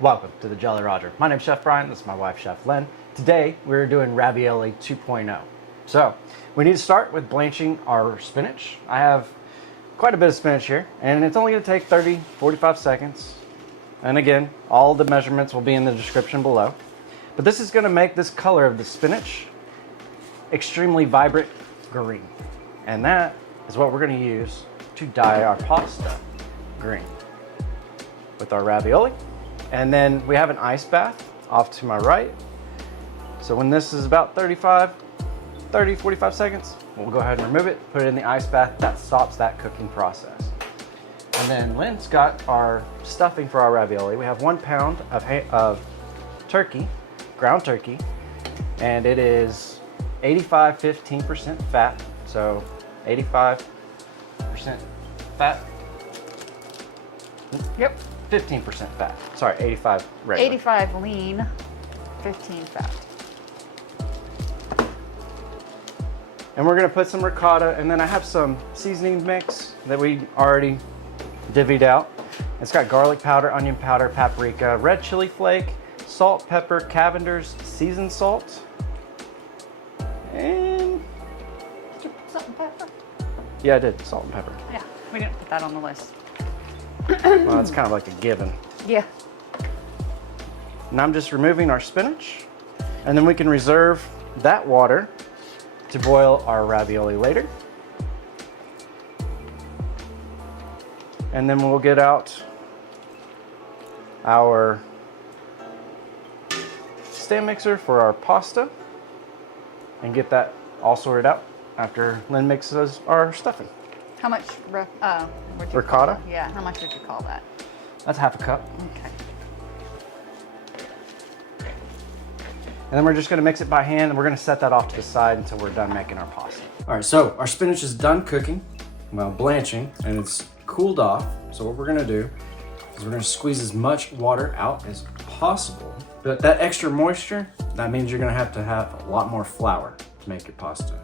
Welcome to the Jolly Roger. My name's Chef Brian, this is my wife, Chef Lynn. Today, we're doing Ravioli 2.0. So, we need to start with blanching our spinach. I have quite a bit of spinach here, and it's only gonna take 30, 45 seconds. And again, all the measurements will be in the description below. But this is gonna make this color of the spinach extremely vibrant green. And that is what we're gonna use to dye our pasta green with our ravioli. And then we have an ice bath off to my right. So when this is about 30, 45 seconds, we'll go ahead and remove it, put it in the ice bath. That stops that cooking process. And then Lynn's got our stuffing for our ravioli. We have 1 pound of turkey, ground turkey, and it is 85, 15% fat. So 85% fat. Yep. 15% fat. Sorry, 85 regular. 85 lean, 15 fat. And we're gonna put some ricotta, and then I have some seasoning mix that we already divvied out. It's got garlic powder, onion powder, paprika, red chili flake, salt, pepper, Cavender's seasoned salt, and Did you put salt and pepper? yeah, I did, salt and pepper. Yeah, we didn't put that on the list. Well, it's kind of like a given. Yeah. And I'm just removing our spinach, and then we can reserve that water to boil our ravioli later. And then we'll get out our stand mixer for our pasta and get that all sorted out after Lynn mixes our stuffing. How much Ricotta? Yeah, how much would you call that? That's half a cup. Okay. And then we're just gonna mix it by hand, and we're gonna set that off to the side until we're done making our pasta. All right, so our spinach is done cooking, well, blanching, and it's cooled off. So what we're gonna do is we're gonna squeeze as much water out as possible. But that extra moisture, that means you're gonna have a lot more flour to make your pasta.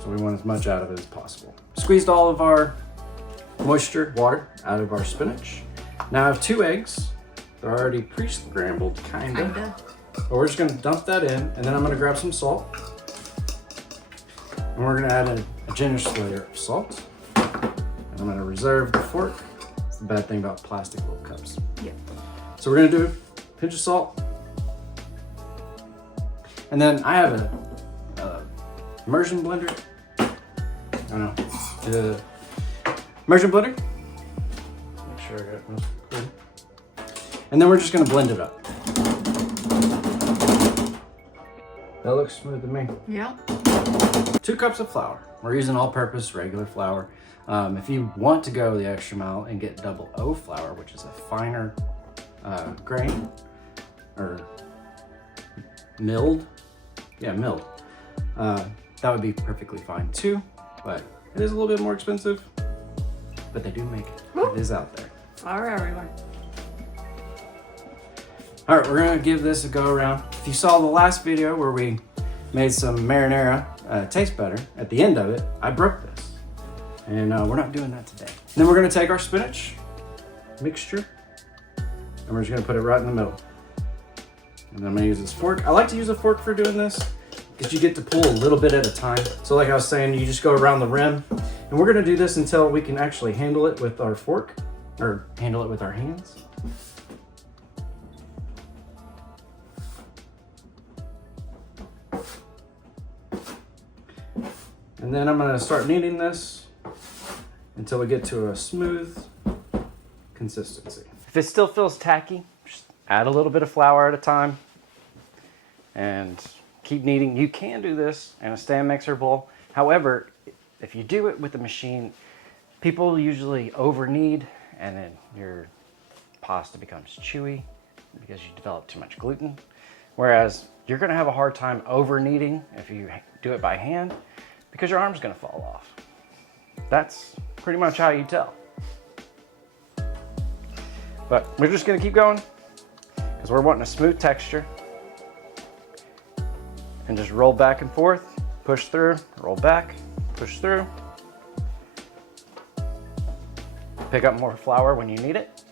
So we want as much out of it as possible. Squeezed all of our moisture, water, out of our spinach. Now I have 2 eggs. They're already pre-scrambled, kinda. But we're just gonna dump that in, and then I'm gonna grab some salt. And we're gonna add a generous layer of salt. And I'm gonna reserve the fork. It's the bad thing about plastic little cups. Yeah. So we're gonna do a pinch of salt. And then I have a immersion blender. I don't know. The immersion blender. Make sure I got it good. And then we're just gonna blend it up. That looks smooth to me. Yeah. 2 cups of flour. We're using all-purpose regular flour. If you want to go the extra mile and get double O flour, which is a finer grain, or milled, yeah, milled, that would be perfectly fine too. But it is a little bit more expensive, but they do make it. It is out there. Flour everywhere. All right, we're gonna give this a go around. If you saw the last video where we made some marinara taste better, at the end of it, I broke this. And we're not doing that today. Then we're gonna take our spinach mixture, and we're just gonna put it right in the middle. And then I'm gonna use this fork. I like to use a fork for doing this, because you get to pull a little bit at a time. So like I was saying, you just go around the rim. And we're gonna do this until we can actually handle it with our fork, or handle it with our hands. And then I'm gonna start kneading this until we get to a smooth consistency. If it still feels tacky, just add a little bit of flour at a time and keep kneading. You can do this in a stand mixer bowl. However, if you do it with a machine, people usually over knead, and then your pasta becomes chewy because you develop too much gluten. Whereas you're gonna have a hard time over kneading if you do it by hand, because your arm's gonna fall off. That's pretty much how you tell. But we're just gonna keep going because we're wanting a smooth texture. And just roll back and forth, push through, roll back, push through. Pick up more flour when you need it.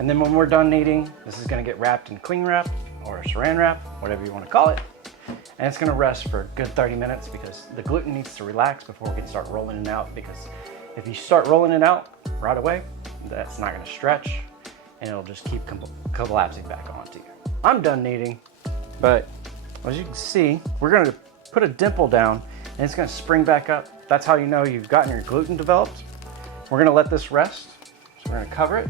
And then when we're done kneading, this is gonna get wrapped in cling wrap or saran wrap, whatever you wanna call it. And it's gonna rest for a good 30 minutes because the gluten needs to relax before we can start rolling it out, because if you start rolling it out right away, that's not gonna stretch and it'll just keep collapsing back onto you. I'm done kneading, but as you can see, we're gonna put a dimple down and it's gonna spring back up. That's how you know you've gotten your gluten developed. We're gonna let this rest. So we're gonna cover it.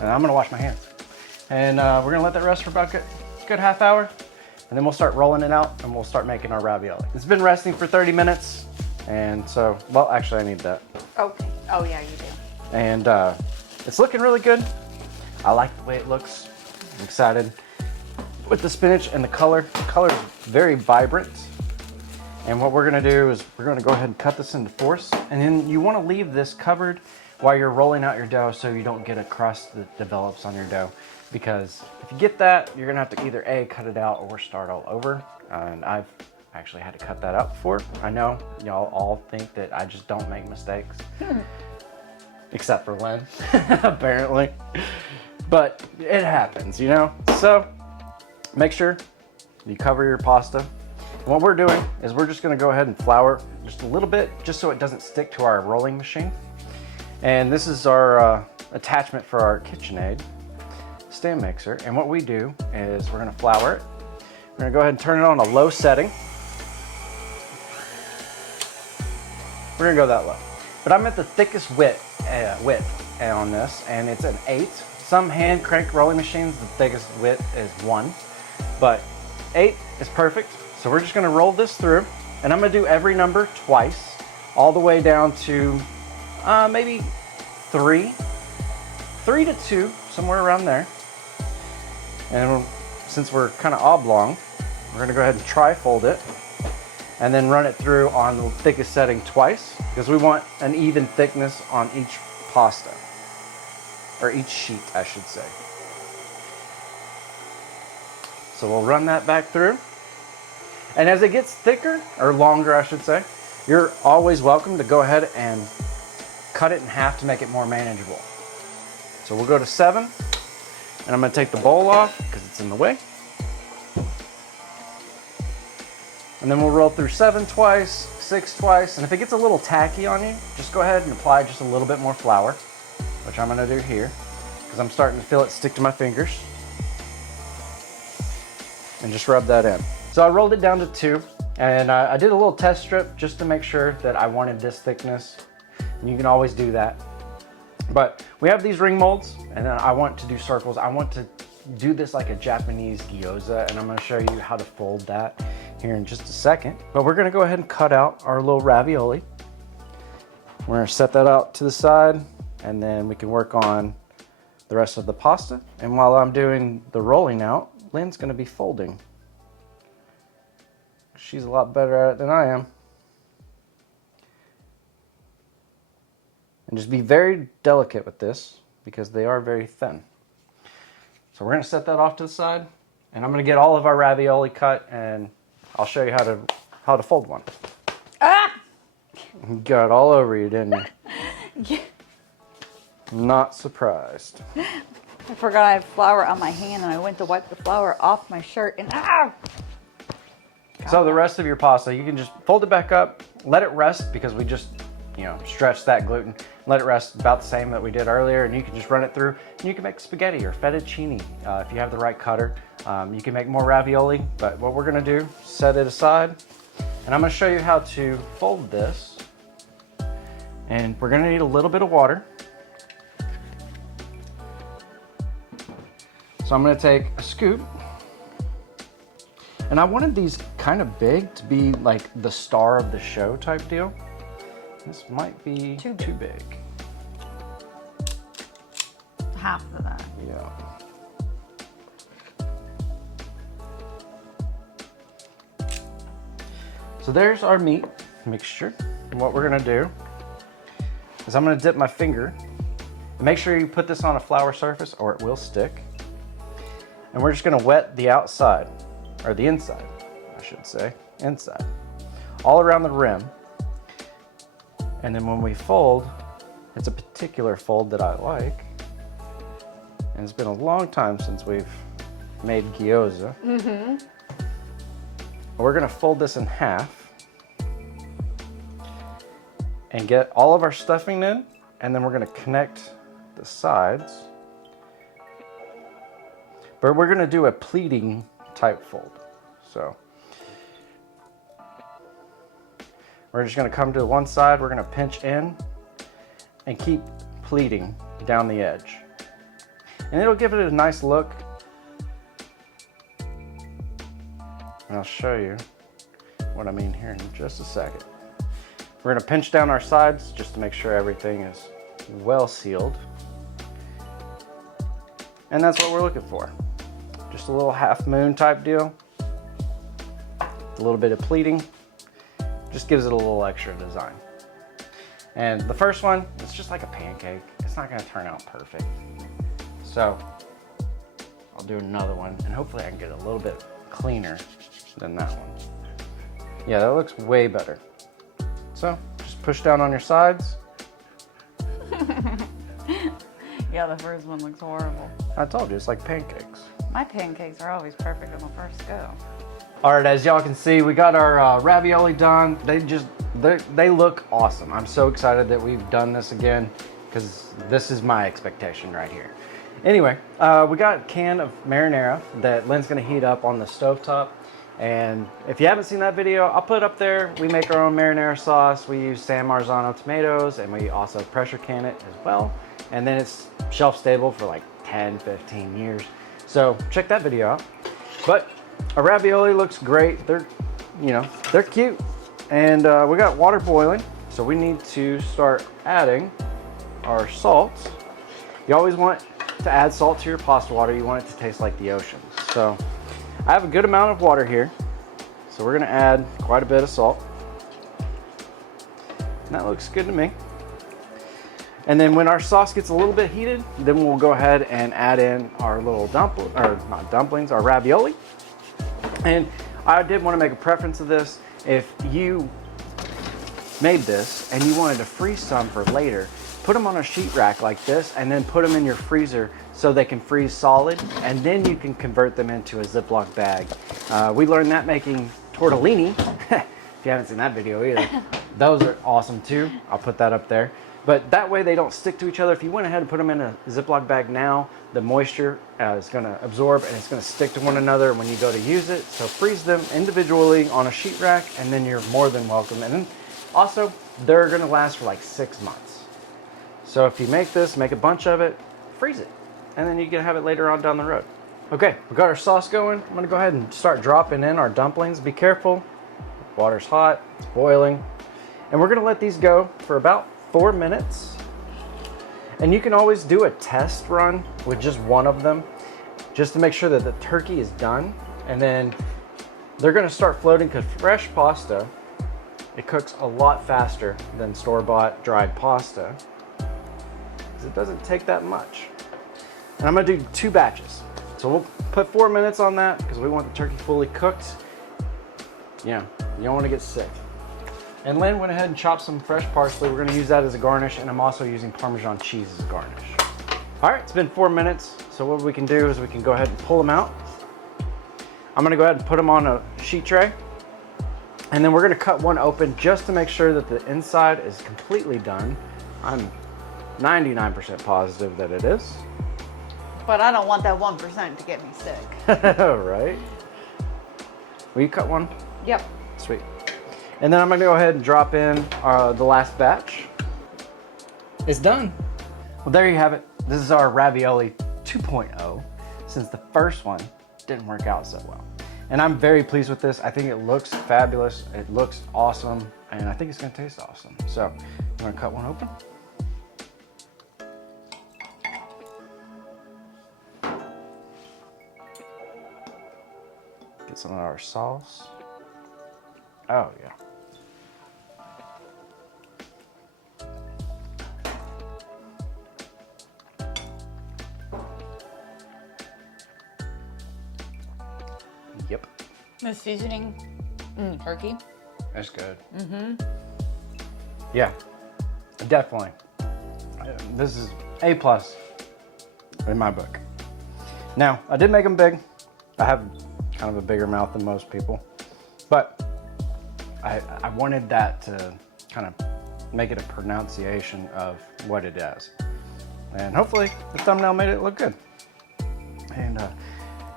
And I'm gonna wash my hands. And we're gonna let that rest for about a good half hour. And then we'll start rolling it out and we'll start making our ravioli. It's been resting for 30 minutes. And so, well, actually I need that. Okay. Oh yeah, you do. And it's looking really good. I like the way it looks. I'm excited with the spinach and the color. The color is very vibrant. And what we're gonna do is we're gonna go ahead and cut this into fourths. And then you wanna leave this covered while you're rolling out your dough so you don't get a crust that develops on your dough. Because if you get that, you're gonna have to either A, cut it out or start all over. And I've actually had to cut that out before. I know y'all all think that I just don't make mistakes. Except for Len, apparently. But it happens, you know? So make sure you cover your pasta. And what we're doing is we're just gonna go ahead and flour just a little bit, just so it doesn't stick to our rolling machine. And this is our attachment for our KitchenAid stand mixer. And what we do is we're gonna flour it. We're gonna go ahead and turn it on a low setting. We're gonna go that low. But I'm at the thickest width on this, and it's an 8. Some hand crank rolling machines, the thickest width is 1, but 8 is perfect. So we're just gonna roll this through, and I'm gonna do every number twice, all the way down to maybe 3 to 2, somewhere around there. And since we're kind of oblong, we're gonna go ahead and tri-fold it and then run it through on the thickest setting twice, because we want an even thickness on each pasta, or each sheet, I should say. So we'll run that back through. And as it gets thicker, or longer I should say, you're always welcome to go ahead and cut it in half to make it more manageable. So we'll go to 7, and I'm gonna take the bowl off because it's in the way. And then we'll roll through 7 twice, 6 twice, and if it gets a little tacky on you, just go ahead and apply just a little bit more flour, which I'm gonna do here, because I'm starting to feel it stick to my fingers. And just rub that in. So I rolled it down to 2, and I did a little test strip just to make sure that I wanted this thickness. And you can always do that. But we have these ring molds, and then I want to do circles. I want to do this like a Japanese gyoza, and I'm gonna show you how to fold that here in just a second. But we're gonna go ahead and cut out our little ravioli. We're gonna set that out to the side, and then we can work on the rest of the pasta. And while I'm doing the rolling out, Lynn's gonna be folding. She's a lot better at it than I am. And just be very delicate with this because they are very thin. So we're gonna set that off to the side, and I'm gonna get all of our ravioli cut, and I'll show you how to fold one. Ah! You got it all over you, didn't you? Yeah. Not surprised. I forgot I had flour on my hand, and I went to wipe the flour off my shirt, and ah! So the rest of your pasta, you can just fold it back up, let it rest, because we just, stretched that gluten. Let it rest about the same that we did earlier, and you can just run it through, and you can make spaghetti or fettuccine if you have the right cutter. You can make more ravioli, but what we're gonna do, set it aside, and I'm gonna show you how to fold this. And we're gonna need a little bit of water. So I'm gonna take a scoop, and I wanted these kind of big to be like the star of the show type deal. This might be too big. Half of that. Yeah. So there's our meat mixture. And what we're gonna do is I'm gonna dip my finger. Make sure you put this on a flour surface or it will stick. And we're just gonna wet the outside, or the inside, I should say, inside, all around the rim. And then when we fold, It's a particular fold that I like. And it's been a long time since we've made gyoza. We're gonna fold this in half and get all of our stuffing in, and then we're gonna connect the sides. But we're gonna do a pleating type fold. So we're just gonna come to one side, we're gonna pinch in and keep pleating down the edge. And it'll give it a nice look. And I'll show you what I mean here in just a second. We're gonna pinch down our sides just to make sure everything is well sealed. And that's what we're looking for. Just a little half moon type deal. A little bit of pleating. Just gives it a little extra design. And the first one, it's just like a pancake. It's not gonna turn out perfect. So I'll do another one and hopefully I can get a little bit cleaner than that one. Yeah, that looks way better. So just push down on your sides. Yeah, the first one looks horrible. I told you, it's like pancakes. My pancakes are always perfect on the first go. All right, as y'all can see, we got our ravioli done. They look awesome. I'm so excited that we've done this again because this is my expectation right here. Anyway, we got a can of marinara that Lynn's gonna heat up on the stovetop. And if you haven't seen that video, I'll put it up there. We make our own marinara sauce. We use San Marzano tomatoes, and we also pressure can it as well. And then it's shelf stable for like 10, 15 years. So check that video out. But our ravioli looks great. They're cute. And we got water boiling. So we need to start adding our salt. You always want to add salt to your pasta water. You want it to taste like the ocean. So I have a good amount of water here. So we're gonna add quite a bit of salt. And that looks good to me. And then when our sauce gets a little bit heated, then we'll go ahead and add in our little our ravioli. And I did want to make a preference of this. If you made this and you wanted to freeze some for later, put them on a sheet rack like this and then put them in your freezer so they can freeze solid, and then you can convert them into a Ziploc bag. We learned that making tortellini. If you haven't seen that video either, those are awesome too. I'll put that up there. But that way they don't stick to each other. If you went ahead and put them in a Ziploc bag now, the moisture is gonna absorb and it's gonna stick to one another when you go to use it. So freeze them individually on a sheet rack and then you're more than welcome. And then also, they're gonna last for like 6 months. So if you make this, make a bunch of it, freeze it. And then you can have it later on down the road. Okay, we got our sauce going. I'm gonna go ahead and start dropping in our dumplings. Be careful, water's hot, it's boiling. And we're gonna let these go for about 4 minutes. And you can always do a test run with just one of them, just to make sure that the turkey is done. And then they're gonna start floating, because fresh pasta, it cooks a lot faster than store-bought dried pasta, because it doesn't take that much. And I'm gonna do 2 batches. So we'll put 4 minutes on that because we want the turkey fully cooked. Yeah, you don't wanna get sick. And Lynn went ahead and chopped some fresh parsley. We're gonna use that as a garnish, and I'm also using Parmesan cheese as a garnish. All right, it's been 4 minutes. So what we can do is we can go ahead and pull them out. I'm gonna go ahead and put them on a sheet tray. And then we're gonna cut one open just to make sure that the inside is completely done. I'm 99% positive that it is. But I don't want that 1% to get me sick. Right? Will you cut one? Yep. Sweet. And then I'm gonna go ahead and drop in the last batch. It's done. Well, there you have it. This is our ravioli 2.0, since the first one didn't work out so well. And I'm very pleased with this. I think it looks fabulous. It looks awesome. And I think it's gonna taste awesome. So I'm gonna cut one open. Get some of our sauce. Oh yeah. Yep. The seasoning in the turkey. That's good. Yeah, definitely. This is A+ in my book. Now, I did make them big. I have kind of a bigger mouth than most people, but I wanted that to kind of make it a pronunciation of what it is. And hopefully the thumbnail made it look good. And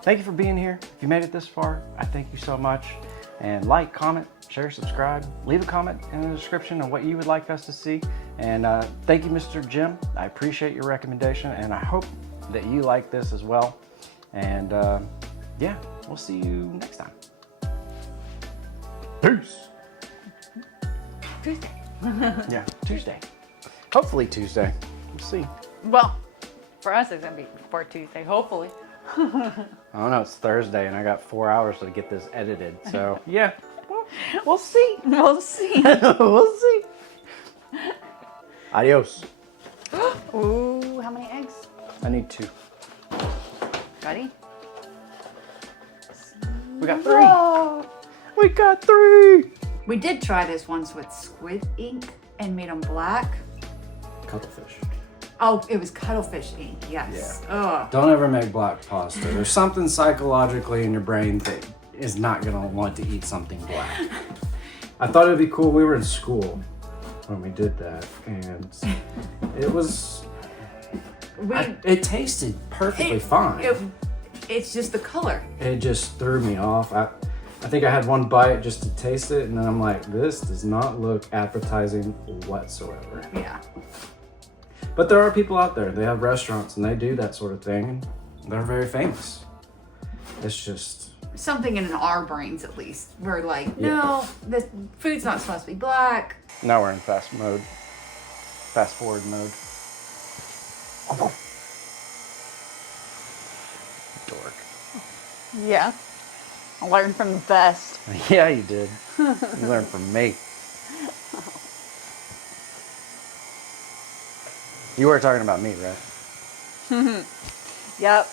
thank you for being here. If you made it this far, I thank you so much. And like, comment, share, subscribe. Leave a comment in the description of what you would like us to see. And thank you, Mr. Jim. I appreciate your recommendation, and I hope that you like this as well. And yeah, we'll see you next time. Peace. Tuesday. Yeah, Tuesday. Hopefully Tuesday. We'll see. Well, for us, it's going to be before Tuesday, hopefully. I don't know, it's Thursday and I got 4 hours to get this edited. So yeah, we'll see. We'll see. We'll see. Adios. Ooh, how many eggs? I need 2. Ready? We got 3. Whoa. We got 3. We did try this once with squid ink and made them black. Cuttlefish. Oh, it was cuttlefish ink, yes. Yeah. Don't ever make black pasta. There's something psychologically in your brain that is not gonna want to eat something black. I thought it'd be cool. We were in school when we did that, and it was. It tasted perfectly fine. It's just the color. It just threw me off. I think I had one bite just to taste it, and then I'm like, this does not look appetizing whatsoever. Yeah. But there are people out there, they have restaurants and they do that sort of thing, and they're very famous. It's just... something in our brains, at least. We're like, no, the food's not supposed to be black. Now we're in fast forward mode. Dork. Yeah. I learned from the best. Yeah, you did. You learned from me. You were talking about me, right? Yep.